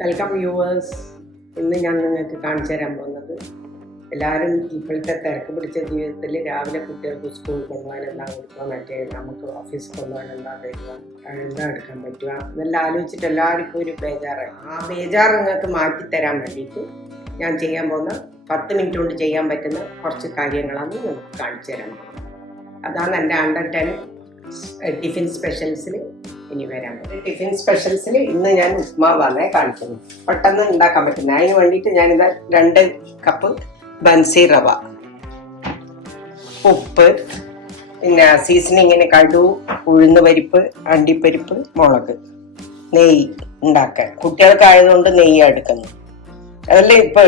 Welcome viewers. ഇന്ന് ഞാൻ നിങ്ങൾക്ക് കാണിച്ചു തരാൻ പോകുന്നത് എല്ലാവരും ഇപ്പോഴത്തെ തിരക്ക് പിടിച്ച ജീവിതത്തിൽ രാവിലെ കുട്ടികൾക്ക് സ്കൂളിൽ കൊണ്ടുപോകാൻ എല്ലാം കൊടുക്കുക, മറ്റേ നമുക്ക് ഓഫീസിൽ കൊണ്ടുപോകാൻ എന്താ തരുക, എന്താ എടുക്കാൻ പറ്റുക എന്നെല്ലാം ആലോചിച്ചിട്ട് എല്ലാവർക്കും ഒരു ബേജാറായി. ആ ബേജാറ് നിങ്ങൾക്ക് മാറ്റിത്തരാൻ വേണ്ടിയിട്ട് ഞാൻ ചെയ്യാൻ പോകുന്ന 10 മിനിറ്റ് കൊണ്ട് ചെയ്യാൻ പറ്റുന്ന കുറച്ച് കാര്യങ്ങളാണ് നിങ്ങൾക്ക് കാണിച്ചു തരാൻ പോകുന്നത്. അതാണ് എൻ്റെ അണ്ടർ 10 ടിഫിൻ സ്പെഷ്യൽസിൽ ഇനി വരാൻ പോകുന്നത്. ടിഫിൻ സ്പെഷ്യൽസിൽ ഇന്ന് ഞാൻ ഉപ്മാവാണ് കാണിക്കുന്നത്. പെട്ടെന്ന് ഉണ്ടാക്കാൻ പറ്റുന്നത്. അതിന് വേണ്ടിയിട്ട് ഞാനിത് 2 കപ്പ് ബൻസി റവ, ഉപ്പ്, പിന്നെ സീസണിങ്ങിന് കടു, ഉഴുന്ന് പരിപ്പ്, അണ്ടിപ്പരിപ്പ്, മുളക്, നെയ്യ് ഉണ്ടാക്കാൻ. കുട്ടികൾക്കായതുകൊണ്ട് നെയ്യ് എടുക്കുന്നു. അതെല്ലാം ഇപ്പൊ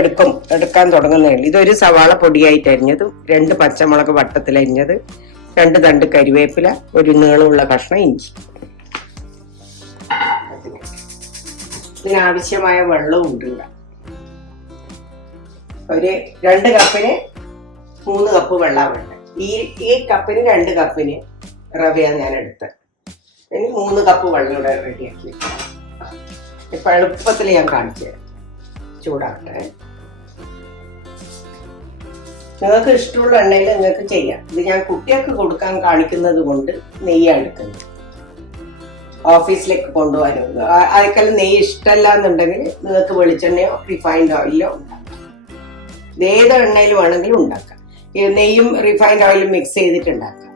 എടുക്കാൻ തുടങ്ങുന്നേ ഉള്ളൂ. ഇതൊരു സവാള പൊടിയായിട്ട് അരിഞ്ഞതും 2 പച്ചമുളക് വട്ടത്തിൽ അരിഞ്ഞത്, 2 തണ്ട് കരിവേപ്പില, ഒരു നീളമുള്ള കഷ്ണം ഇഞ്ചി. ഇതിനാവശ്യമായ വെള്ളവും ഉണ്ട്. ഒരു 2 കപ്പിന് 3 കപ്പ് വെള്ളം വേണ്ട. ഈ കപ്പിന് 2 കപ്പിന് റവയാണ് ഞാൻ എടുത്തത്. ഇനി 3 കപ്പ് വെള്ളം ഇവിടെ റെഡിയാക്കി. ഇപ്പൊ എളുപ്പത്തിൽ ഞാൻ കാണിച്ചു തരാം. ചൂടാക്കട്ടെ. നിങ്ങൾക്ക് ഇഷ്ടമുള്ള എണ്ണയിൽ നിങ്ങൾക്ക് ചെയ്യാം. ഇത് ഞാൻ കുട്ടികൾക്ക് കൊടുക്കാൻ കാണിക്കുന്നത് കൊണ്ട് നെയ്യാണ് എടുക്കുന്നത്. ഓഫീസിലേക്ക് കൊണ്ടുപോകാനും അതൊക്കെ നെയ്യ് ഇഷ്ടമല്ല എന്നുണ്ടെങ്കിൽ നിങ്ങൾക്ക് വെളിച്ചെണ്ണയോ റിഫൈൻഡ് ഓയിലോ ഉണ്ടാക്കാം. ഏത് എണ്ണയിൽ വേണമെങ്കിലും ഉണ്ടാക്കാം. നെയ്യും റിഫൈൻഡ് ഓയിലും മിക്സ് ചെയ്തിട്ട് ഉണ്ടാക്കാം.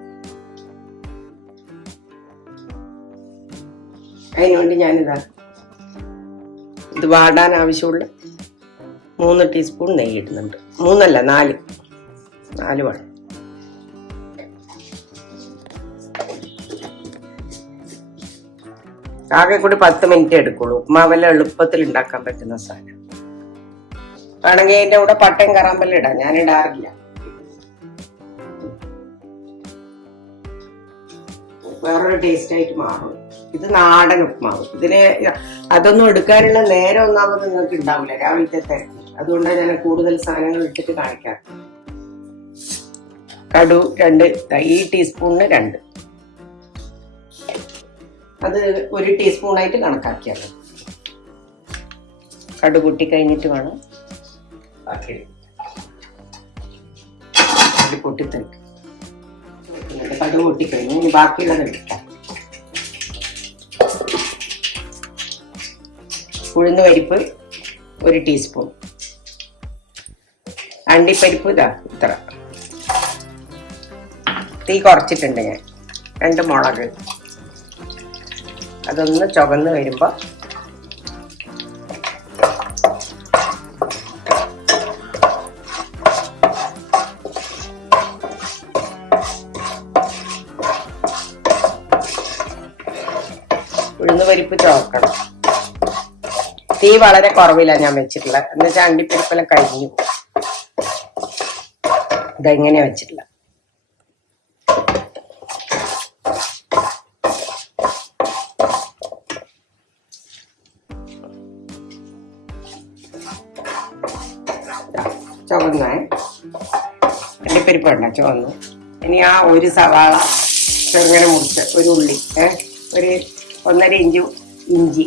അതിനുവേണ്ടി ഞാനിതാ ഇത് വാടാൻ ആവശ്യമുള്ള 3 ടീസ്പൂൺ നെയ്യ് ഇടുന്നുണ്ട്. 3 അല്ല 4 വേണം. ആകെ കൂടി 10 മിനിറ്റ് എടുക്കുള്ളൂ. ഉപ്മാവെല്ലാം എളുപ്പത്തിൽ ഉണ്ടാക്കാൻ പറ്റുന്ന സാധനം. ആണെങ്കിൽ അതിന്റെ കൂടെ പട്ടയും കറാമ്പെല്ലാം ഇടാം. ഞാൻ ഇടാറില്ല. വേറൊരു ടേസ്റ്റ് ആയിട്ട് മാറും. ഇത് നാടൻ ഉപ്മാവ്. ഇതിന് അതൊന്നും എടുക്കാനുള്ള നേരം ഒന്നാമത് നിങ്ങൾക്ക് ഉണ്ടാവില്ല രാവിലത്തെ തിരക്ക്. അതുകൊണ്ടാണ് ഞാൻ കൂടുതൽ സാധനങ്ങൾ ഇട്ടിട്ട് കാണിക്കാറ്. കടു 2, ഈ ടീസ്പൂണിന് 2. അത് 1 ടീസ്പൂണായിട്ട് കണക്കാക്കിയാൽ കടു കൂട്ടി കഴിഞ്ഞിട്ട് വേണം ബാക്കി പൊട്ടിത്തെറിക്കും. കടു കൂട്ടിക്കഴിഞ്ഞ് ഇനി ബാക്കിയുള്ളത് എടുക്കാം. ഉഴുന്ന് പരിപ്പ് 1 ടീസ്പൂൺ, അണ്ടിപ്പരിപ്പ് ഇത്ര. തീ കുറച്ചിട്ടുണ്ട് ഞാൻ. 2 മുളക്. അതൊന്ന് ചുവന്ന് വരുമ്പോൾ ഉഴുന്ന് പരിപ്പ് ചുവക്കണം. തീ വളരെ കുറവില്ല ഞാൻ വെച്ചിട്ടില്ല. എന്നുവെച്ചാൽ അണ്ടിപ്പരിപ്പെല്ലാം കഴിഞ്ഞു പോകും. ഇതെങ്ങനെ വെച്ചിട്ടില്ല. ചുവന്നേ അണ്ടിപ്പരിപ്പ് വേണ്ട, ചുവന്നു. ഇനി ആ 1 സവാള ചെറുങ്ങനെ മുറിച്ച്, 1 ഉള്ളി, ഒരു 1.5 ഇഞ്ച് ഇഞ്ചി,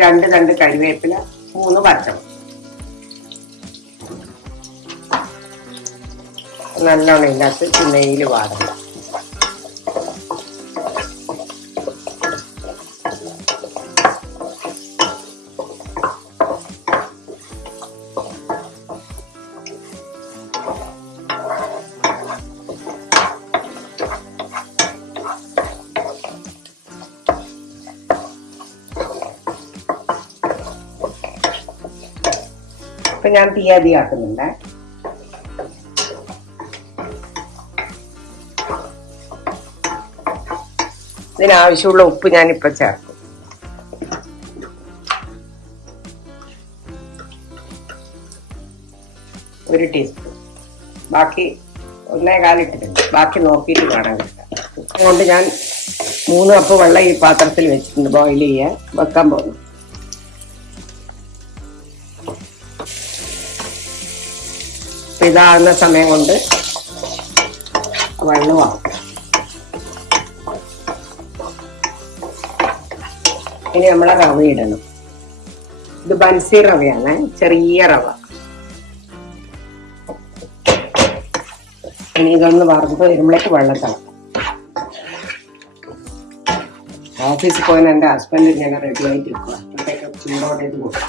2 തണ്ട് കരിവേപ്പില, 3 പച്ചമുളക്. നല്ലോണം ഇതിനകത്ത് നെയ്യിൽ വാടണം. ഇപ്പൊ ഞാൻ തീ അധികമാക്കുന്നുണ്ട്. ഇതിനാവശ്യമുള്ള ഉപ്പ് ഞാനിപ്പൊ ചേർക്കും. ഒരു ടീസ്പൂൺ. ബാക്കി 1.25 ഇട്ടിട്ടുണ്ട്. ബാക്കി നോക്കിയിട്ട് വേണം കിട്ടാൻ. അതുകൊണ്ട് ഞാൻ 3 കപ്പ് വെള്ളം ഈ പാത്രത്തിൽ വെച്ചിട്ടുണ്ട് ബോയിൽ ചെയ്യാൻ വെക്കാൻ പോകുന്നു. ഇതാകുന്ന സമയം കൊണ്ട് വെള്ളമാവും. ഇനി നമ്മളെ റവ ഇടണം. ഇത് ബൻസി റവയാണ്, ചെറിയ റവ. ഇനി ഇതൊന്ന് വറുത്ത് വരുമ്പോഴേക്ക് വെള്ളം തിളക്കും. ഓഫീസിൽ പോയി എൻ്റെ ഹസ്ബൻഡ് ഇങ്ങനെ റെഡി ആയിട്ട് ഇരിക്കുക. അപ്പോഴത്തേക്ക് ചൂടോടെ ഇത് കൊടുക്കും.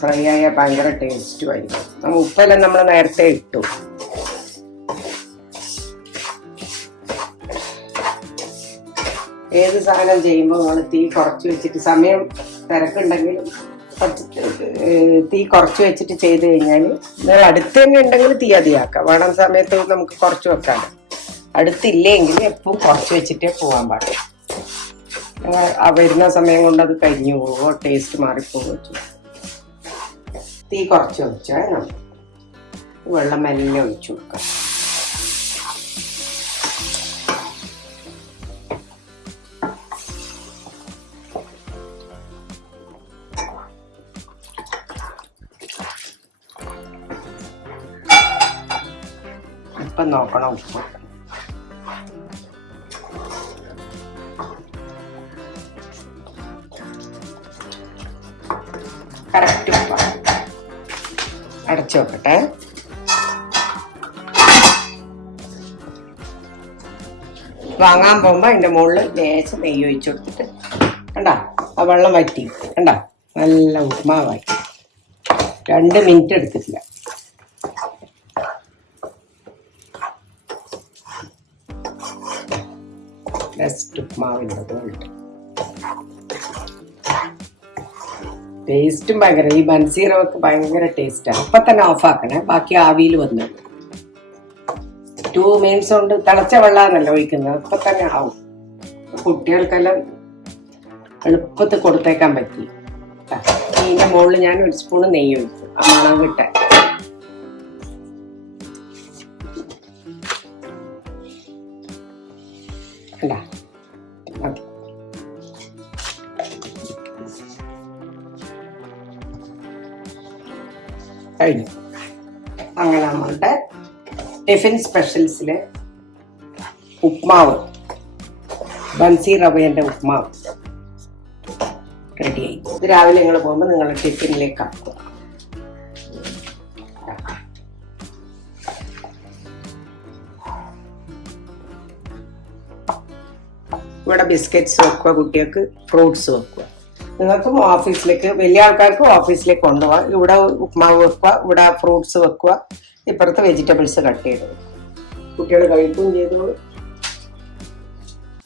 ഫ്രൈ ആയ ഭയങ്കര ടേസ്റ്റും ആയിരിക്കും. ഉപ്പെല്ലാം നമ്മൾ നേരത്തെ ഇട്ടു. ഏത് സാധനം ചെയ്യുമ്പോൾ നമ്മൾ തീ കുറച്ച് വെച്ചിട്ട്, സമയം തിരക്കുണ്ടെങ്കിലും തീ കുറച്ച് വെച്ചിട്ട് ചെയ്ത് കഴിഞ്ഞാൽ, നിങ്ങൾ അടുത്ത് തന്നെ ഉണ്ടെങ്കിൽ തീ അധികമാക്കാം. വേണം സമയത്ത് നമുക്ക് കുറച്ച് വെക്കാം. അടുത്തില്ലെങ്കിൽ എപ്പോഴും കുറച്ച് വെച്ചിട്ടേ പോകാൻ പാടില്ല. വരുന്ന സമയം കൊണ്ട് അത് കഴിഞ്ഞു പോവോ, ടേസ്റ്റ് മാറിപ്പോവോ. തീ കുറച്ച് വെച്ചാൽ നമ്മൾ വെള്ളം മെല്ലെ ഒഴിച്ചു കൊടുക്കാം. ഇപ്പം നോക്കണം ഉപ്പ്. കറക്റ്റ് ഉപ്പ്. അടച്ചു വെക്കട്ടെ. വാങ്ങാൻ പോകുമ്പോൾ അതിൻ്റെ മുകളിൽ ലേശം നെയ്യ് ഒഴിച്ചു കൊടുത്തിട്ട്, കണ്ടാ ആ വെള്ളം വറ്റി, കണ്ടാ നല്ല ഉപ്മാവായി. 2 മിനിറ്റ് എടുത്തിട്ടില്ല. ബെസ്റ്റ് ഉപ്മാവിൻ്റെ ടേസ്റ്റും ഭയങ്കര. ഈ ബൻസി റവക്ക് ഭയങ്കര ടേസ്റ്റാണ്. ഇപ്പം തന്നെ ഓഫാക്കണേ, ബാക്കി ആവിയിൽ വന്നു. 2 മിനിറ്റ്സ് കൊണ്ട് തിളച്ച വെള്ളമാണല്ലോ ഒഴിക്കുന്നത്, ഇപ്പം തന്നെ ആവും. കുട്ടികൾക്കെല്ലാം എളുപ്പത്തിൽ കൊടുത്തേക്കാൻ പറ്റി. ഇതിൻ്റെ മുകളിൽ ഞാൻ 1 സ്പൂൺ നെയ്യ് ഒഴിച്ചു, ആ മണം കിട്ടാൻ. അല്ല കഴിഞ്ഞു. അങ്ങനെ നമ്മളുടെ ടിഫിൻ സ്പെഷ്യൽസിലെ ഉപ്മാവ്, ബൻസി റവയുടെ ഉപ്മാവ് റെഡിയായി. ഇത് രാവിലെ നിങ്ങൾ പോകുമ്പോൾ നിങ്ങളുടെ ടിഫിനിലേക്ക് ആക്കുക. ഇവിടെ ബിസ്ക്കറ്റ്സ് വെക്കുക, കുട്ടികൾക്ക് ഫ്രൂട്ട്സ് വെക്കുക. നിങ്ങൾക്കും ഓഫീസിലേക്ക്, വലിയ ആൾക്കാർക്കും ഓഫീസിലേക്ക് കൊണ്ടുപോകാം. ഇവിടെ ഉപ്മാവ് വെക്കുക, ഇവിടെ ഫ്രൂട്ട്സ് വെക്കുക, ഇപ്പുറത്ത് വെജിറ്റബിൾസ് കട്ട് ചെയ്ത് വെക്കുക. കുട്ടികൾ കഴിക്കുകയും ചെയ്തു.